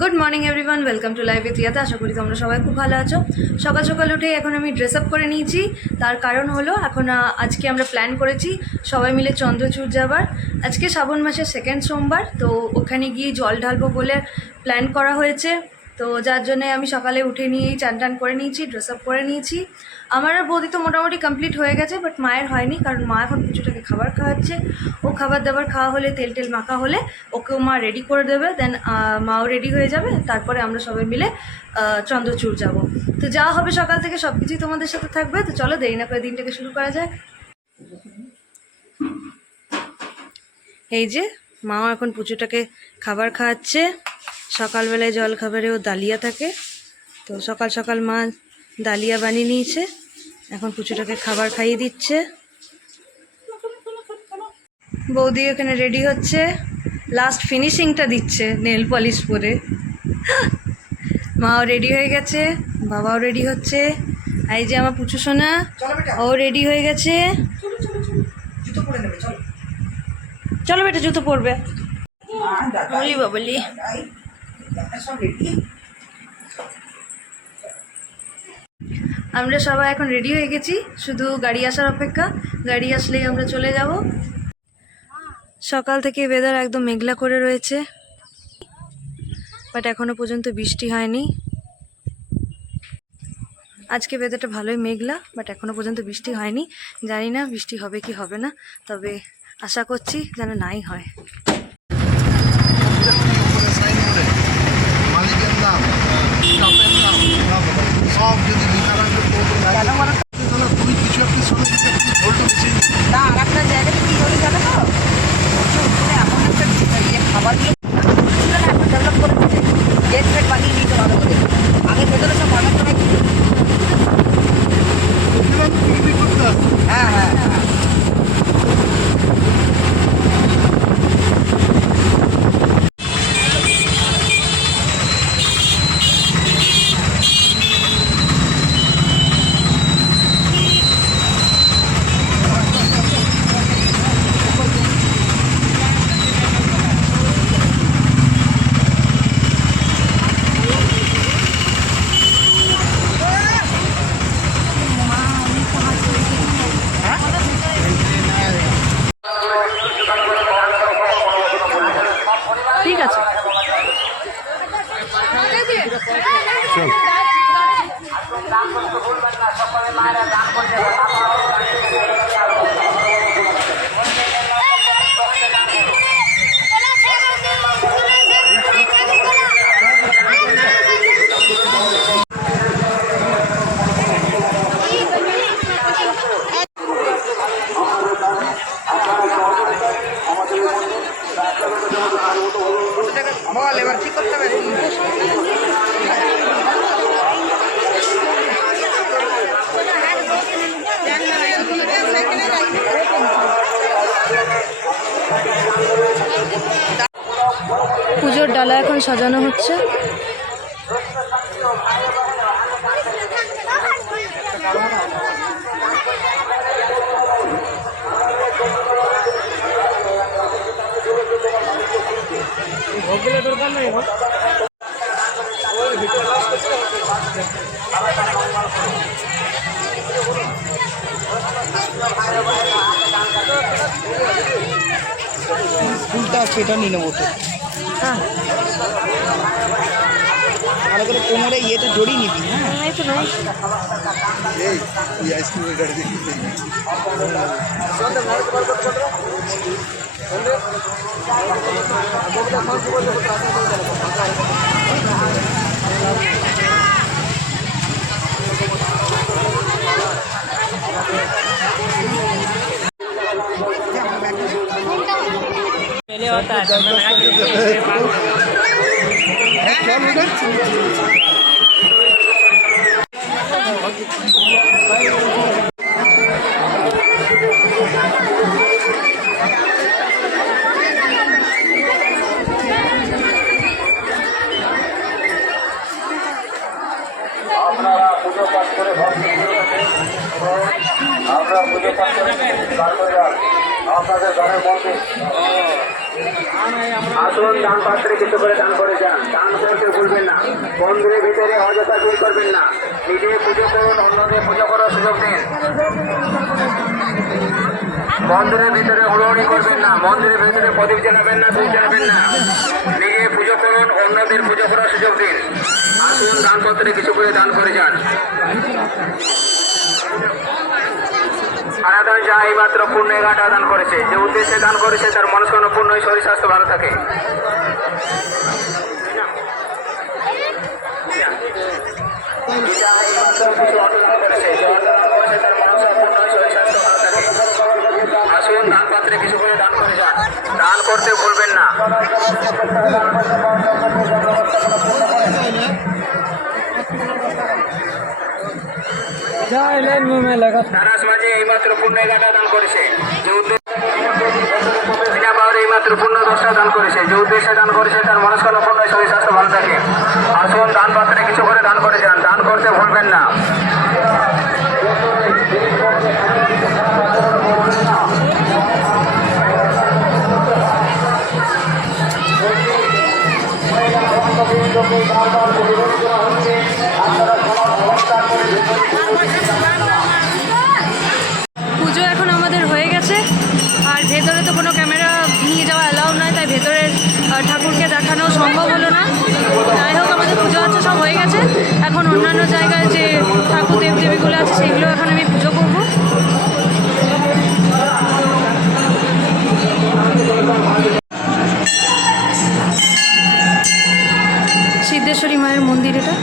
Good morning everyone, welcome to live with রিয়াতা। আশা করি তোমরা সবাই খুব ভালো আছো। সকাল সকাল উঠে এখন আমি ড্রেস আপ করে নিয়েছি। তার কারণ হলো এখন আজকে আমরা প্ল্যান করেছি সবাই মিলে চন্দ্রচূড় যাবার। আজকে শ্রাবণ মাসের সেকেন্ড সোমবার, তো ওখানে গিয়ে জল ঢালবো বলে প্ল্যান করা হয়েছে। তো যার জন্যে আমি সকালে উঠে নিয়েই চান টান করে নিয়েছি, ড্রেস আপ করে নিয়েছি। আমার আর বৌদি তো মোটামুটি কমপ্লিট হয়ে গেছে, বাট মায়ের হয়নি, কারণ মা এখন পুজোটাকে খাবার খাওয়াচ্ছে। ও খাবার দাবার খাওয়া হলে, তেল টেল মাখা হলে ওকেও মা রেডি করে দেবে, দেন মাও রেডি হয়ে যাবে। তারপরে আমরা সবাই মিলে চন্দ্রচূড় যাব। তো যাওয়া হবে সকাল থেকে, সব কিছুই তোমাদের সাথে থাকবে। তো চলো দেরি না করে দিনটাকে শুরু করা যাক। এই যে মাও এখন পুজোটাকে খাবার খাওয়াচ্ছে। সকালবেলায় জল খাবারেও ডালিয়া থাকে, তো সকাল সকাল মা ডালিয়া বানিয়ে নিয়েছে, এখন পুজোটাকে খাবার খাইয়ে দিচ্ছে। বৌদি এখানে রেডি হচ্ছে, লাস্ট ফিনিশিংটা দিচ্ছে নেল পলিশ পরে। মাও রেডি হয়ে গেছে, বাবাও রেডি হচ্ছে। এই যে আমার পুচু সোনা, ও রেডি হয়ে গেছে। চলো বেটা, জুতো পরবে। বলি বাবলি, আমরা সবাই এখন রেডি হয়ে গেছি, শুধু গাড়ি আসার অপেক্ষা। গাড়ি আসলেই আমরা চলে যাব। সকাল থেকে ওয়েদার একদম মেঘলা করে রয়েছে, বাট এখনো পর্যন্ত বৃষ্টি হয়নি। আজকে ওয়েদারটা ভালোই মেঘলা, বাট এখনো পর্যন্ত বৃষ্টি হয়নি। জানি না বৃষ্টি হবে কি হবে না, তবে আশা করছি যেন নাই হয়। সব যদি কিছু একটি না আর একটা জায়গাতে কি হলে জানো তো এমন একটা খাবার দিয়ে ডেভেলপ করেছে, গেট ফেট বানিয়ে নিতে ভালো করে। আগে ভেতরে সব বানাতে হয়। হ্যাঁ হ্যাঁ হ্যাঁ, ঠিক আছে। বল এবার ঠিক করতে হবে। পুজোর ডালা এখন সাজানো হচ্ছে। ফুলটা আছে, এটা নিয়ে নেবো তো। হ্যাঁ, ভালো করে কোমরে ইয়েতে জড়িয়ে নিবি। হ্যাঁ এই তো নয়। আমরা পুজো পাঠ করে আপনাদের ঘরের মধ্যে আসুন দান পাত্রে কিছু করে দান করে যান, দান করতে ভুলবেন না। মন্দিরের ভিতরে অযথা ভিড় করবেন না, নিজে পুজো করুন, অন্যদের পুজো করার সুযোগ দিন। মন্দিরের ভিতরে হুড়োহুড়ি করবেন না, মন্দিরের ভিতরে প্রদীপ জ্বালাবেন না, ধূপ জ্বালাবেন না। নিজে পুজো করুন, অন্যদের পুজো করার সুযোগ দিন। আসুন দান পাত্রে কিছু করে দান করে যান। আরাধন যা এই মাত্র পূর্ণ 11টা দান করেছে, যে উদ্দেশ্যে দান করেছে তার মনস্কামনা পূর্ণ হয়, শরীর স্বাস্থ্য ভালো থাকে। আসুন দান পাত্রে কিছু করে দান করে যান, দান করতে ভুলবেন না। তারাস মাঝে এই মাত্র পূর্ণ 11টা দান করেছে, যে উদ্দেশ্যে এই মাত্র পূর্ণ 10টা দান করেছে, যে উদ্দেশ্যে দান করেছে তার মনস্কামনা পূর্ণ হয়, শরীর স্বাস্থ্য ভালো থাকে। আসুন দান পাত্রে কিছু করে দান করে যান, দান করতে ভুলবেন না। পুজো এখন আমাদের হয়ে গেছে, আর ভেতরে তো কোনো ক্যামেরা নিয়ে যাওয়া অ্যালাউ নয়, তাই ভেতরের ঠাকুরকে দেখানো সম্ভব হলো না। যাই হোক, আমাদের পুজো আচ্ছা সব হয়ে গেছে। এখন অন্যান্য জায়গায় যে ঠাকুর দেবদেবীগুলো আছে সেগুলো এখন আমি পুজো করবো। সিদ্ধেশ্বরী মায়ের মন্দির এটা।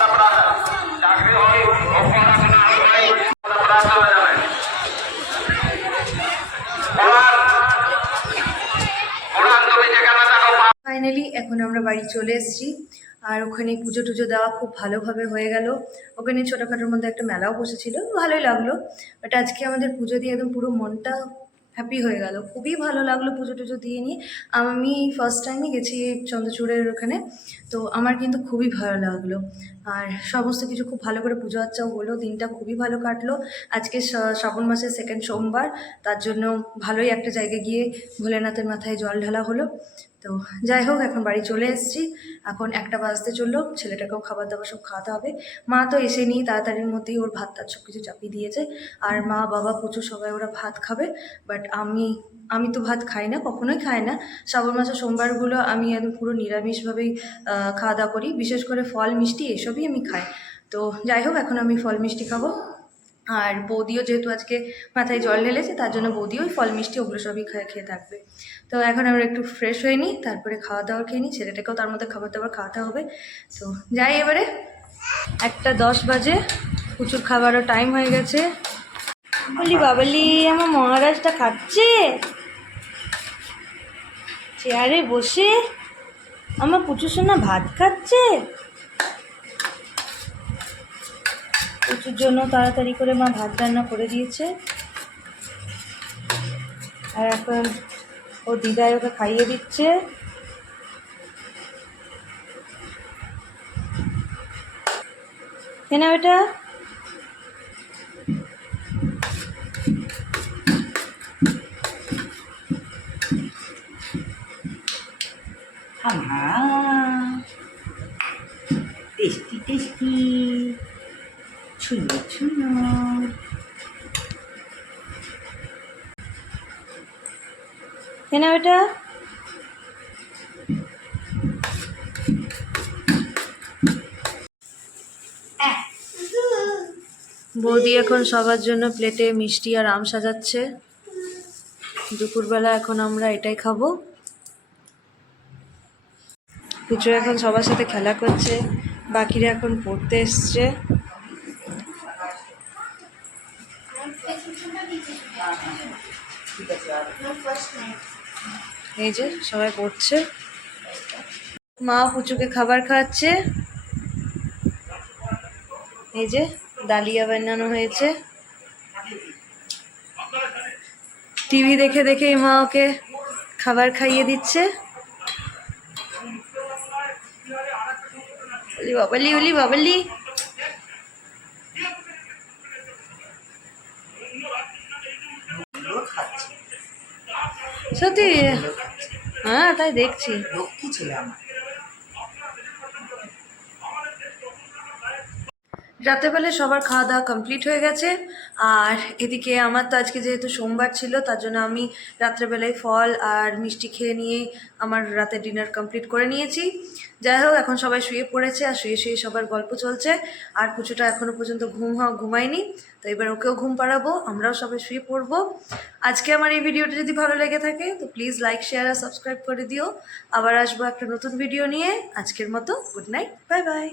চাকরি হয় ও পড়াশোনা হয় প্রাণ চলে যাবে। উড়ান তুমি যেখানে থাকো ফাইনালি এখন আমরা বাড়ি চলে এসেছি। আর ওখানে পুজো টুজো দেওয়া খুব ভালোভাবে হয়ে গেল। ওখানে ছোটোখাটোর মধ্যে একটা মেলাও বসেছিল, ভালোই লাগলো। বাট আজকে আমাদের পুজো দিয়ে একদম পুরো মনটা হ্যাপি হয়ে গেল, খুবই ভালো লাগলো পুজো টুজো দিয়ে নিয়ে। আমি ফার্স্ট টাইমই গেছি চন্দ্রচূড়ের ওখানে, তো আমার কিন্তু খুবই ভালো লাগলো। আর সমস্ত কিছু খুব ভালো করে পুজো আচ্চাও হলো, দিনটা খুবই ভালো কাটলো। আজকে শ্রাবণ মাসের সেকেন্ড সোমবার, তার জন্য ভালোই একটা জায়গায় গিয়ে ভোলেনাথের মাথায় জল ঢালা হলো। তো যাই হোক, এখন বাড়ি চলে এসেছি। এখন 1টা বাজতে চললো, ছেলেটাকেও খাবার দাবার সব খাওয়াতে হবে। মা তো এসেনি, তাড়াতাড়ির মধ্যেই ওর ভাত টাত সব কিছু চাপিয়ে দিয়েছে। আর মা বাবা পুচু সবাই ওরা ভাত খাবে। বাট আমি তো ভাত খাই না, কখনোই খাই না। শ্রাবণ মাসের সোমবারগুলো আমি একদম পুরো নিরামিষভাবেই খাওয়া দাওয়া করি, বিশেষ করে ফল মিষ্টি এসবই আমি খাই। তো যাই হোক, এখন আমি ফল মিষ্টি খাবো। আর বৌদিও যেহেতু আজকে মাথায় জল ঢেলেছে, তার জন্য বৌদিও ওই ফল মিষ্টি ওগুলো সবই খেয়ে থাকবে। তো এখন আমরা একটু ফ্রেশ হয়ে নিই, তারপরে খাওয়া দাওয়া খেয়ে নিই। ছেলেটাকেও তার মধ্যে খাবার দাবার খাওয়াতে হবে। তো যাই এবারে। 1টা 10 বাজে, প্রচুর খাবারও টাইম হয়ে গেছে। বলি বাবালি, আমার মহারাজটা খাচ্ছে চেয়ারে বসে, আমার পুচু সোনা ভাত খাচ্ছে। পুচুর জন্য তাড়াতাড়ি করে মা ভাত রান্না করে দিয়েছে। আর এখন ও দিদাই ওকে খাইয়ে দিচ্ছে। কেন ওটা টেস্টি টেস্টি, ছুঁয়ো ছুঁয়ো। কেন ওটা বৌদি এখন সবার জন্য প্লেটে মিষ্টি আর আম সাজাচ্ছে। দুপুরবেলা এখন আমরা এটাই খাবো। পুজো এখন সবার সাথে খেলা করছে, বাকিরা এখন পড়তে এসছে। এই যে সবাই পড়ছে, মা পুচুকে খাবার খাওয়াচ্ছে। এই যে ডালিয়া বানানো হয়েছে, টিভি দেখে দেখে মা ওকে খাবার খাইয়ে দিচ্ছে। ওলি বাবালি, ওলি বাবালি। সত্যি? হ্যাঁ, তাই দেখছি। লক্ষ্মী ছিল আমার। রাতেরবেলা সবার খাওয়া দাওয়া কমপ্লিট হয়ে গেছে। আর এদিকে আমার তো আজকে যেহেতু সোমবার ছিল, তার জন্য আমি রাত্রেবেলায় ফল আর মিষ্টি খেয়ে নিয়ে আমার রাতের ডিনার কমপ্লিট করে নিয়েছি। যাই হোক, এখন সবাই শুয়ে পড়েছে, আর শুয়ে শুয়ে সবার গল্প চলছে। আর কুচুটা এখনও পর্যন্ত ঘুমায়নি, তো এবার ওকেও ঘুম পাড়াবো, আমরাও সবাই শুয়ে পড়বো। আজকে আমার এই ভিডিওটা যদি ভালো লেগে থাকে তো প্লিজ লাইক, শেয়ার আর সাবস্ক্রাইব করে দিও। আবার আসবো একটা নতুন ভিডিও নিয়ে। আজকের মতো গুড নাইট, বাই বাই।